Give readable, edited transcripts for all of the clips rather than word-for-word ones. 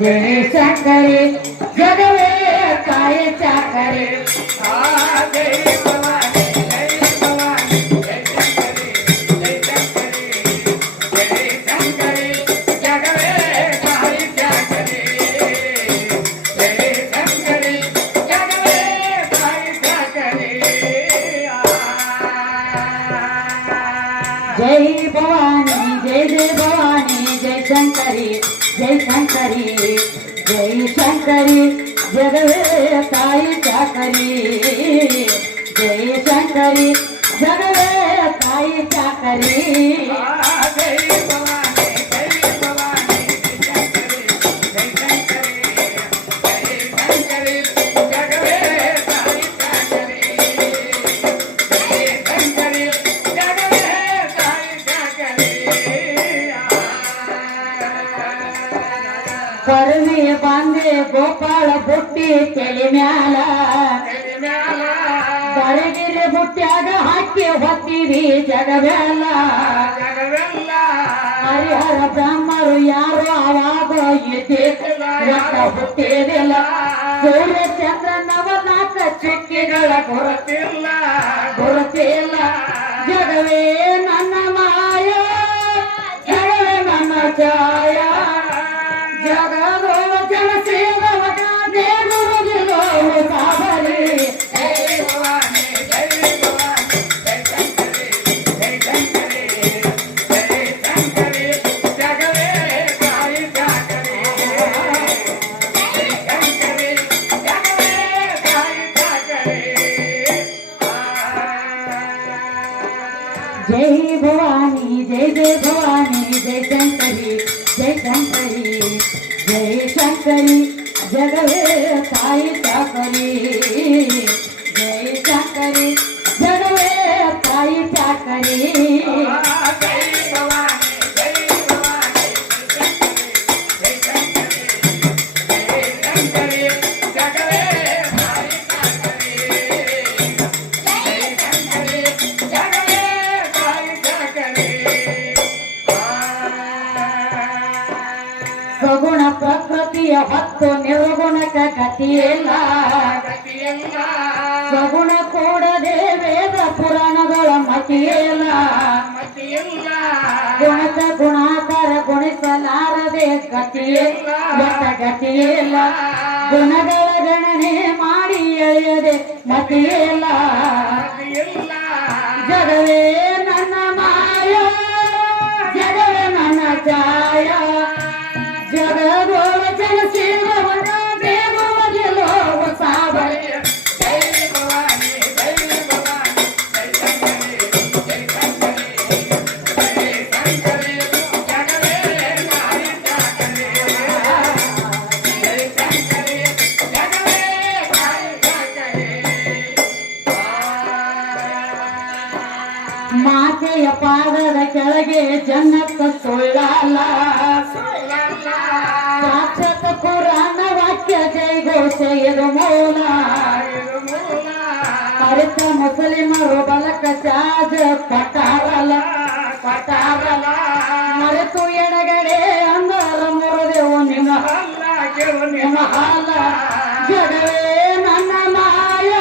जय शंकरी जगवे काय चाकरी जय भवानी जय भवानी जय शंकरी जगवे काय चाकरी जय शंकरी जगवे काय चाकरी जय भवानी जय जय भवानी जय शंकरी जय शंकरी जय शंकरी जगवे ताई चाकरी जय शंकरी जगवे ताई चाकरी जय भवानी जय भवानी जय शंकरी जगवे ताई चाकरी जय शंकरी जगवे ताई चाकरी परमे बांधे गोपाळ बुट्टी तेली ಮ್ಯಾಲ ಬರಗಿರಿ ಬುಟ್ಟ್ಯಾಗ ಹಾಕಿ ಹೊತ್ತೀವಿ ಜಗವೆಲ್ಲ ಹರಿಹರ ಬ್ರಹ್ಮರು ಯಾರು ಅವಾಗ ಹುಟ್ಟಿದಿಲ್ಲ ಸೂರ್ಯ ಚಂದ್ರನವ ನಾಲ್ಕ ಚುಕ್ಕಿಗಳ ಗೊತ್ತಿಲ್ಲ ಗುರುತಿಲ್ಲ ಜಗವೇ ನನ್ನ ಮಾಯ ಜಗವೇ ನನ್ನ ಛಾಯ ಜಗದೋ ಜನಸೇವಕ ದೇವರಿಗೋ ಸಾಬರಿ ಜಯ ಭವಾನಿ ಜಯ ಭವಾನಿ ಜಯ ಶಂಕರಿ ಜಯ ಶಂಕರಿ ಜಗವೇ ತಾಯಿ ಚಾಕರಿ ಜಯ ಶಂಕರಿ ಜಗವೇ ತಾಯಿ ಚಾಕರಿ जय भवानी जय जय भवानी जय शंकरी जय शंकरी जय शंकरी जगवे ताई चाकरी जय शंकरी जगवे ताई चाकरी जय भवानी जय भवानी जय शंकरी जय शंकरी जगवೇ ತಾಯಿ ಚಾಕರಿ ಜಯ ಶಂಕರಿ ಜಗವೇ ತಾಯಿ ಚಾಕರಿ ಸಗುಣ ಪ್ರಕೃತಿಯ ಹೊತ್ತು ನಿರ್ಗುಣಕ ಗತಿಯಿಲ್ಲ ಗತಿಯಲ್ಲ ಸಗುಣ ಕೂಡದೆ ವೇದ ಪುರಾಣಗಳ ಮತಿಯಿಲ್ಲ ಮತಿಯಲ್ಲ ಗುಣಕ ಗುಣಾಕಾರ ಗುಣಿಸಲಾರದೆ ಗತಿಯಿಲ್ಲ ಗತಿಯಿಲ್ಲ ಗುಣಗಳ ಗಣನೆ ಮಾಡಿ ಎಳೆಯದೆ ಮತಿಯಿಲ್ಲ ಮತಿಯಲ್ಲ ಜಗವೇ ನನ್ನ ಮಾಯ ಜಗವೇ ನನ್ನ ಛಾಯ ಜಗದೋಳ ಜನಸೇವನ ದೇವರಿಗೋ ಸಾಬರಿ ಜೈ ಭವಾನಿ ಜೈ ಭವಾನಿ ಜೈ ಶಂಕರಿ ಜೈ ಶಂಕರಿ ಜೈ ಶಂಕರಿ ಜಗವೇ ತಾಯಿ ಚಾಕರಿ ಜೈ ಶಂಕರಿ ಜಗವೇ ತಾಯಿ ಚಾಕರಿ ಮಾತೆಯ ಪಾದದ ಕೆಳಗೆ ಜನ್ನತ್ತ ಸುಳ್ಳಲ್ಲ ಸಾಕ್ಷಾತ್ ಕುರಾನ ವಾಕ್ಯ ಜೈ ಘೋಷ ಇದು ಮೂಲ ಅರಿತ ಮುಸ್ಲಿಮರು ಬಲಕ ಚಾಜ ಕೊಟ್ಟಾರಲ್ಲ ಮರೆತು ಎಡಗಡೆ ಅಂದರ ಮುರಿದೆವು ನಿಮ್ಮ ಹಾಲ ಜಗವೇ ನನ್ನ ಮಾಯ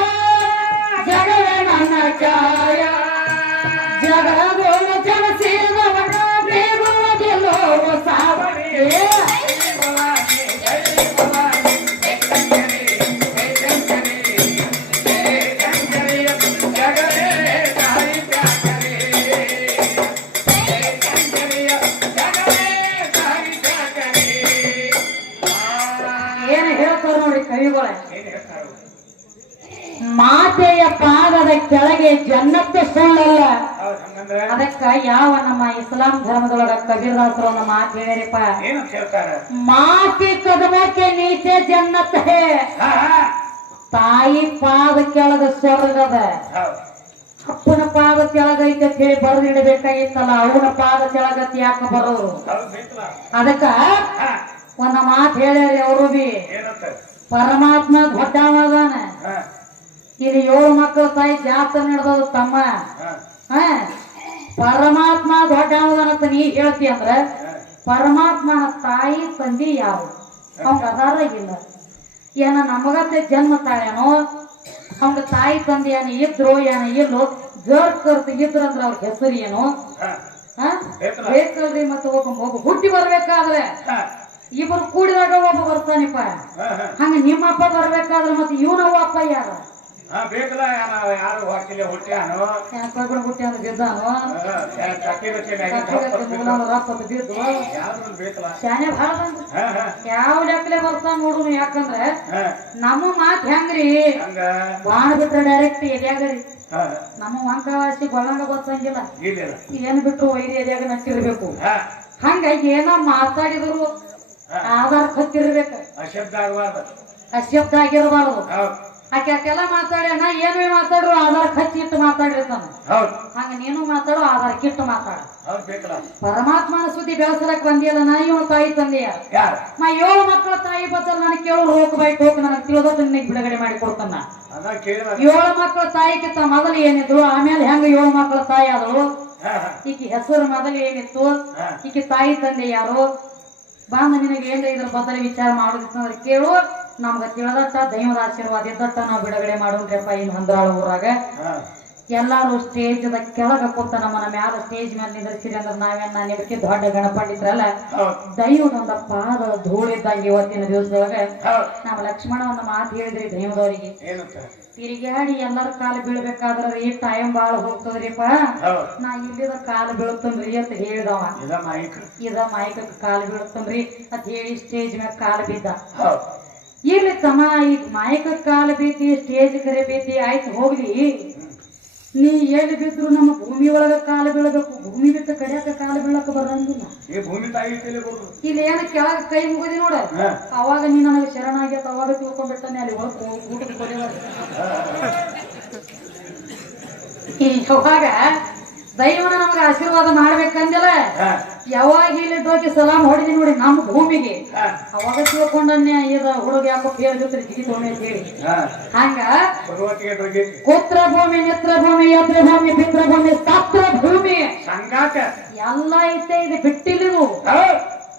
ಜಗವೇ ನನ್ನ ಛಾಯ ಜಗದೋಳ ಜನಸೇವನ ದೇವರಿಗೋ ಸಾಬರಿ ಜೈ ಭವಾನಿ ಜೈ ಭವಾನಿ ಜೈ ಶಂಕರಿ ಜೈ ಶಂಕರಿ ಜೈ ಶಂಕರಿ ಜಗವೇ ತಾಯಿ ಚಾಕರಿ ಜೈ ಶಂಕರಿ ಜಗವೇ ತಾಯಿ ಚಾಕರಿ ಏನು ಹೇಳ್ತಾರ ನೋಡಿ ಕವಿಗಳ ಏನ್ ಹೇಳ್ತಾರು ಮಾತೆಯ ಪಾದದ ಕೆಳಗೆ ಜನ್ನತ್ತು ಸುಳ್ಳಲ್ಲ ಹೌದು ಹಂಗಂದ್ರೆ ಅದಕ್ಕ ಯಾವ ನಮ್ಮ ಇಸ್ಲಾಂ ಧರ್ಮದೊಳಗ ಕಬೀರದಾಸರು ನಮ್ಮ ಮಾತು ಹೇಳಿರಪ್ಪ ಏನಂತ ಹೇಳ್ತಾರೆ ಮಾತಿ ಕದಮಕ್ಕೆ ನೀಚೆ ಜನ್ನತ್ ಹೇ ತಾಯಿ ಪಾದ ಕೆಳಗ ಸ್ವರ್ಗದ ಹೌದು ಅಪ್ಪನ ಪಾದ ಕೆಳಗೈತೆ ಅಂತ ಹೇಳಿ ಬರೆದಿಡಬೇಕಾಗಿತ್ತಲ್ಲ ಅವನ ಪಾದ ಕೆಳಗತಿ ಯಾಕೆ ಬರೋರು ಹೌದು ಬೇಕಲ್ಲ ಅದಕ್ಕ ಒಂದ ಮಾತು ಹೇಳ್ಯಾರಿ ಅವರು ಬಿ ಏನಂತ ಪರಮಾತ್ಮ ದೊಡ್ಡವದಾನ ಇಲ್ಲಿ 7 ಮಕ್ಕಳ ತಾಯಿ ಜಾಸ್ತಿ ನಡೆದದು ತಮ್ಮ ಪರಮಾತ್ಮ ದೊಡ್ಡವದಾನಂತ ನೀ ಹೇಳ್ತಿ ಅಂದ್ರ ಪರಮಾತ್ಮನ ತಾಯಿ ತಂದಿ ಯಾರು ಅವಂಗ ಅದಾರ ಇಲ್ಲ ಏನ ನಮಗತ್ತೆ ಜನ್ಮ ತಾಳೇನೋ ಅವಂಗ ತಾಯಿ ತಂದೆ ಏನ ಇದ್ರು ಏನ ಇಲ್ಲೋ ಜೋರ್ ಕರ್ತ ಇದ್ರಂದ್ರ ಅವ್ರ ಹೆಸರು ಏನು ಬೇಕಲ್ರಿ ಮತ್ತೆ ಒಬ್ಬ ಮಗು ಹುಟ್ಟಿ ಬರ್ಬೇಕಾದ್ರೆ ಇಬ್ಬರು ಕೂಡಿದಾಗ ಒಬ್ಬ ಬರ್ತಾನಿಪ್ಪ ಹಂಗ ನಿಮ್ಮ ಅಪ್ಪ ಬರ್ಬೇಕಾದ್ರೆ ಮತ್ತೆ ಇವನವ ಅಪ್ಪ ಯಾರ ಬೇಕಲ್ಲ ಯಾರು ಹೊಟ್ಟಿಲೆ ಹುಟ್ಟ್ಯಾನು ಪಗಡ ಹುಟ್ಟಿ ಅಂದ್ರೆ ಬಿದ್ದಾನು ಬಿದ್ದು ಶಾನೆ ಭಾಳ ಬಂದ ಯಾವ ಲೆಕ್ಕಲೆ ಬರ್ತಾನ ನೋಡುನು ಯಾಕಂದ್ರೆ ನಮ್ಮ ಮಾತ್ ಹೆಂಗ್ರಿ ಬಾಣ ಬಿಟ್ರೆ ಡೈರೆಕ್ಟ್ ಎದ್ಯಾಗರಿ ನಮ್ಮ ವಂಕವಾಸಿ ಗೊಳ್ಳಂಗ ಗೊತ್ತಂಗಿಲ್ಲ ಏನ್ ಬಿಟ್ಟು ವೈರಿ ಎದ್ಯಾಗ ನಟ್ಟಿರ್ಬೇಕು ಹಂಗಾಗಿ ಏನ ಮಾತಾಡಿದ್ರು ಆಧಾರ ಕತ್ತಿರ್ಬೇಕು ಅಶಬ್ದ ಆಗಿರಬಾರದು ಆಕೆ ಅಷ್ಟೆಲ್ಲ ಮಾತಾಡ್ಯಾನ ಏನೇ ಮಾತಾಡ್ರು ಆಧಾರ ಖರ್ಚು ಇಟ್ಟು ಮಾತಾಡಿರ್ತಾನ ಹಂಗ ನೀನು ಮಾತಾಡು ಆಧಾರ ಕಿಟ್ಟು ಮಾತಾಡ ಪರಮಾತ್ಮನ ಸುದ್ದಿ ಬೆಳೆಸಲಕ್ ಬಂದಿಯಲ್ಲ ನಾ ಇವನು ತಾಯಿ ತಂದೆಯ ನಾ 7 ಮಕ್ಕಳ ತಾಯಿ ಬದಲು ನನಗೆ ಕೇಳು ರೋಕ್ ಬೈ ಟೋಕ್ ನನಗೆ ತಿಳಿದಟ್ಟು ನಿನಗೆ ಬಿಡುಗಡೆ ಮಾಡಿ ಕೊಡ್ತಾನ 7 ಮಕ್ಕಳ ತಾಯಿಗಿಂತ ಮೊದಲು ಏನಿದ್ರು ಆಮೇಲೆ ಹೆಂಗ 7 ಮಕ್ಕಳ ತಾಯಿ ಆದಳು ಈಕಿ ಹೆಸರು ಮೊದಲು ಏನಿತ್ತು ಈಕಿ ತಾಯಿ ತಂದೆ ಯಾರು ಬಾಂಧ ನಿನಗೆ ಏನ್ರ ಇದ್ರ ಬದಲು ವಿಚಾರ ಮಾಡೋದಿತ್ತಂದ್ರೆ ಕೇಳು ನಮ್ಗ ತಿಳಿದಟ್ಟ ದೈವದ ಆಶೀರ್ವಾದ ಇದ್ದಟ್ಟ ನಾವು ಬಿಡುಗಡೆ ಮಾಡೋಣ್ರಪ್ಪ ಇನ್ನು ಹಂದ್ರಾಳ ಊರಾಗ ಎಲ್ಲಾರು ಸ್ಟೇಜ್ ಕೆಳಗ ಕೂತ ನಮ್ಮನ್ನ ಮ್ಯಾಲ ಸ್ಟೇಜ್ ಮೇಲೆ ನಿಂದ್ರಿಸಿರಿ ಅಂದ್ರೆ ನಾವೇನ್ ನಿಮ್ಗೆ ದೊಡ್ಡ ಗಣಪಂಡಿದ್ರಲ್ಲ ದೈವದೊಂದ ಪಾದ ಧೂಳಿದ್ದಂಗೆ ಇವತ್ತಿನ ದಿವಸದೊಳಗ ನಮ್ಮ ಲಕ್ಷ್ಮಣ ಒಂದು ಮಾತು ಹೇಳಿದ್ರಿ ದೈವದವರಿಗೆ ತಿರುಗಾಡಿ ಎಲ್ಲರ ಕಾಲು ಬೀಳ್ಬೇಕಾದ್ರ ಈ ಟೈಮ್ ಬಾಳ ಹೋಗ್ತದ್ರಿಪ್ಪ ನಾ ಇಲ್ಲಿದ ಕಾಲು ಬೀಳ್ತನ್ರಿ ಅಂತ ಹೇಳಿದವ ಇದ ಮಾಯಿಕಕ್ಕೆ ಕಾಲು ಬೀಳ್ತನ್ರಿ ಅಂತ ಹೇಳಿ ಸ್ಟೇಜ್ ಮ್ಯಾಗ ಕಾಲು ಬಿದ್ದ ಇರ್ಲಿ ತಮ್ಮ ಈಗ ಮಾಯಕಕ್ಕೆ ಕಾಲು ಬಿದ್ದಿ ಸ್ಟೇಜ್ ಕರೆ ಬಿದ್ದಿ ಆಯ್ತು ಹೋಗ್ಲಿ ನೀ ಎಲ್ಲಿ ಬಿದ್ರು ನಮ್ಮ ಭೂಮಿ ಒಳಗ ಕಾಲು ಬೀಳಬೇಕು ಭೂಮಿ ಬಿಟ್ಟು ಕಡಿಯಾಕ ಕಾಲು ಬೀಳಕ ಬರಂಗಿಲ್ಲ ಇಲ್ಲಿ ಏನ ಕೆಳಗ ಕೈ ಮುಗಿದಿ ನೋಡ ಅವಾಗ ನೀ ನನಗೆ ಶರಣಾಗ್ಯತ ಅವಾಗ ತಿಳ್ಕೊಂಡ್ಬಿಟ್ಟಾನೆ ಅಲ್ಲಿ ಒಳಗೆ ಊಟಕ್ಕೆ ಕೊಡಿದ ಅವಾಗ ದೈವನ ನಮಗೆ ಆಶೀರ್ವಾದ ಮಾಡ್ಬೇಕಂದಿಲ್ಲ ಯಾವಾಗ ಇಲ್ಲಿ ಡೋಕಿ ಸಲಾಮ್ ಹೊಡಿದಿ ನೋಡಿ ನಮ್ಮ ಭೂಮಿಗೆ ಅವಾಗ ತಿಳ್ಕೊಂಡನ್ಯ ಇದ ಹುಡುಗ ಯಾಕೋ ಫೇರ್ ಜೊತೆ ಜಿಗಿ ತೋಣೆ ಅಂತ ಹೇಳಿ ಹಂಗ ಕುತ್ರ ಭೂಮಿ ನಿತ್ರ ಭೂಮಿ ಯತ್ರ ಭೂಮಿ ಪಿತ್ರ ಭೂಮಿ ಸತ್ರ ಭೂಮಿ ಎಲ್ಲ ಐತೆ ಇದು ಬಿಟ್ಟಿಲ್ಲಿದು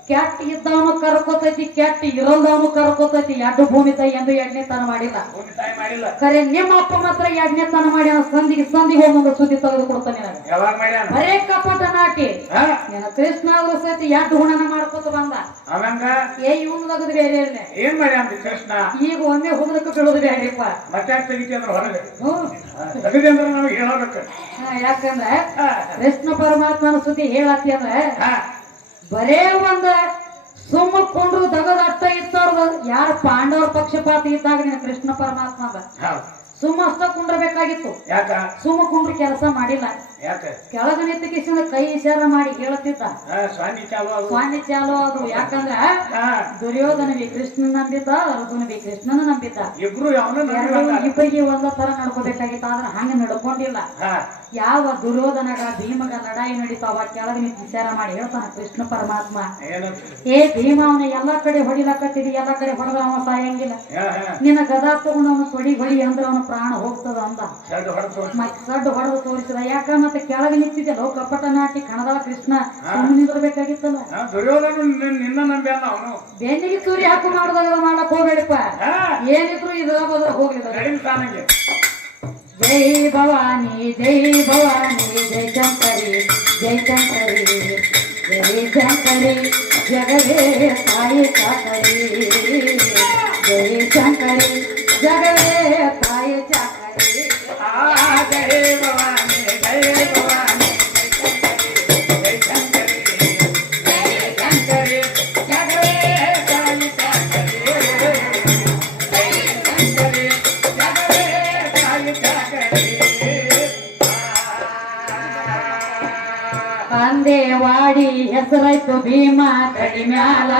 ಕೆಟ್ಟ ಇದ್ದವನು ಕರ್ಕೋತೈತಿ ಕೆಟ್ಟ ಇರೋದವನು ಕರ್ಕೋತೈತಿ ಎರಡು ಭೂಮಿ ತಾಯಿ ಎಂದು ಎಣ್ಣೆ ತನ ಮಾಡಿಲ್ಲ ಖರೆ ನಿಮ್ಮ ಅಪ್ಪ ಮಾತ್ರ ಎಣ್ಣೆ ತನ ಮಾಡಿ ಸಂದಿಗೆ ಹೋಗೊಂದು ಸುದ್ದಿ ತೆಗೆದು ಕೊಡ್ತಾನೆ ಬರೇ ಕಪಟ ನಾಟಿ ಕೃಷ್ಣ ಅವರು ಸತಿ ಎರಡು ಹುಣನ ಮಾಡ್ಕೊತ ಬಂದ ಇವನು ತೆಗೆದು ಬೇರೆ ಏನ್ ಮಾಡಿ ಕೃಷ್ಣ ಈಗ ಒಮ್ಮೆ ಹುಡುಗಕ್ಕೆ ಬಿಡೋದು ಬೇಡಪ್ಪ ಯಾಕಂದ್ರೆ ಕೃಷ್ಣ ಪರಮಾತ್ಮನ ಸುದ್ದಿ ಹೇಳತ್ತಿ ಅಂದ್ರೆ ಬರೇ ಒಂದ ಸುಮ್ಮಕೊಂಡ್ರು ತಗದ ಅಟ್ಟ ಇತ್ತವ್ರ ಯಾರ ಪಾಂಡವರ ಪಕ್ಷಪಾತ ಇದ್ದಾಗ ನೀನು ಕೃಷ್ಣ ಪರಮಾತ್ಮ ಸುಮ್ಮ ಅಷ್ಟ ಕುಂಡ್ರಬೇಕಾಗಿತ್ತು ಸುಮ್ಮ ಕುಂಡ್ರು ಕೆಲಸ ಮಾಡಿಲ್ಲ ಕೆಳಗ ನಿಂತ ಕಿಸಿಂದ ಕೈ ಇಶಾರ ಮಾಡಿ ಹೇಳುತ್ತಿದ್ದ ಸ್ವಾಮಿ ಚಾಲು ಅದು ಯಾಕಂದ್ರ ದುರ್ಯೋಧನ ಬಿ ಕೃಷ್ಣನ ನಂಬಿದ್ದ ಅರ್ಜುನ ಬಿ ಕೃಷ್ಣನ ನಂಬಿದ್ದ ಇಬ್ಬರಿಗೆ ಒಂದ ತರ ನಡ್ಕೋಬೇಕಾಗಿತ್ತ ಆದ್ರ ಹಂಗ ನಡ್ಕೊಂಡಿಲ್ಲ ಯಾವ ದುರ್ಯೋಧನಗ ಭೀಮಗ ಲಡಾಯಿ ನಡೀತಾವ ಕೆಳಗ ನಿಂತ ವಿಚಾರ ಮಾಡಿ ಹೇಳ್ತಾನ ಕೃಷ್ಣ ಪರಮಾತ್ಮ ಏ ಭೀಮ ಅವನ ಎಲ್ಲಾ ಕಡೆ ಹೊಡಿಲಕತ್ತಿದಿ ಎಲ್ಲಾ ಕಡೆ ಹೊಡೆದ ಅವ ಸಾಯಂಗಿಲ್ಲ ನಿನ್ನ ಗದಾ ತಗೊಂಡು ಅವನು ಹೊಡಿ ಅಂದ್ರೆ ಅವನ ಪ್ರಾಣ ಹೋಗ್ತದ ಅಂದ ಮತ್ತೆ ಸಡ್ಡು ಹೊಡೆದು ತೋರಿಸಿದ ಯಾಕ ಮತ್ತೆ ಕೆಳಗೆ ನಿಂತಿದ್ದಲ್ಲ ಕಪಟ ನಾಟಿ ಕಣದ ಕೃಷ್ಣ ನಿಂದಿರ್ಬೇಕಾಗಿತ್ತಲ್ಲ ಬೆನ್ನಿಗೆ ಸೂರ್ಯ ಹಾಕು ಮಾಡುದಾಗ ಮಾಡಕ್ ಹೋಗ್ಬೇಡಪ್ಪ ಏನಿದ್ರು ಇದ್ರ ಬದ್ರ ಹೋಗ್ಲಿಲ್ಲ ಜೈ ಭವಾನಿ ಜೈ ಭವಾನಿ ಜೈ ಶಂಕರಿ ಜೈ ಶಂಕರಿ ಜೈ ಶಂಕರಿ ಜಗವೇ ತಾಯಿ ಚಾಕರಿ ಜೈ ಶಂಕರಿ ಜಗವೇ ತಾಯಿ ಚಾಕರಿ ಜೈ ಭವಾನಿ ಜೈ ಭವಾನಿ ಜೈ ಶಂಕರಿ ಜೈ ಶಂಕರಿ ಜಗವೇ ತಾಯಿ ಚಾಕರಿ ಜೈ ಶಂಕರಿ ಜಗವೇ ತಾಯಿ ಚಾಕರಿ ಅಂದೇವಾಡಿ ಹೆಸರಾಯ್ತು ಭೀಮ ಕಡಿಮ್ಯಾಲ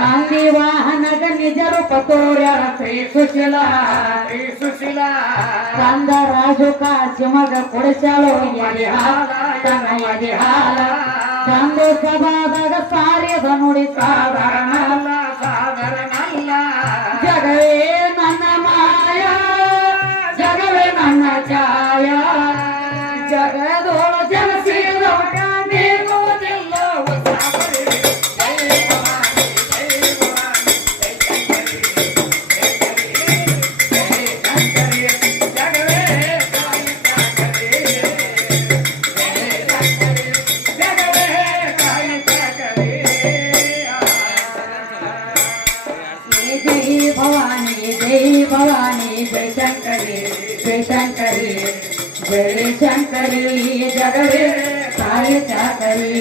ನಂದಿ ವಾಹನದ ನಿಜ ರೂಪ ತೋರ್ಯಾರ ಶ್ರೀ ಸುಶೀಲ ಕಂದ ರಾಜು ಕಾಶಿಮಗ ಕೊಡಿಸಾಳು ತನ್ನ ಎದೆ ಹಾಲ ತಂದೆ ಸಭಾದಾಗ ಸಾರಿದ ನುಡಿ ಸಾಧಾರಣ ಜಗವೇ ನನ್ನ ಮಾಯ ಜಗವೇ ನನ್ನ ಛಾಯ ಜಗದೋಳು ಜನಿಸಿದ ನೀಗುವುದಿಲ್ಲ ಜೈ ಭವಾನಿ ಭವಾನಿ ಜಯ ಶಂಕರಿ ಜಯ ಶಂಕರಿ ಜಯ ಶಂಕರಿ ಜಗವೇ ತಾಯಿ ಚಾಕರಿ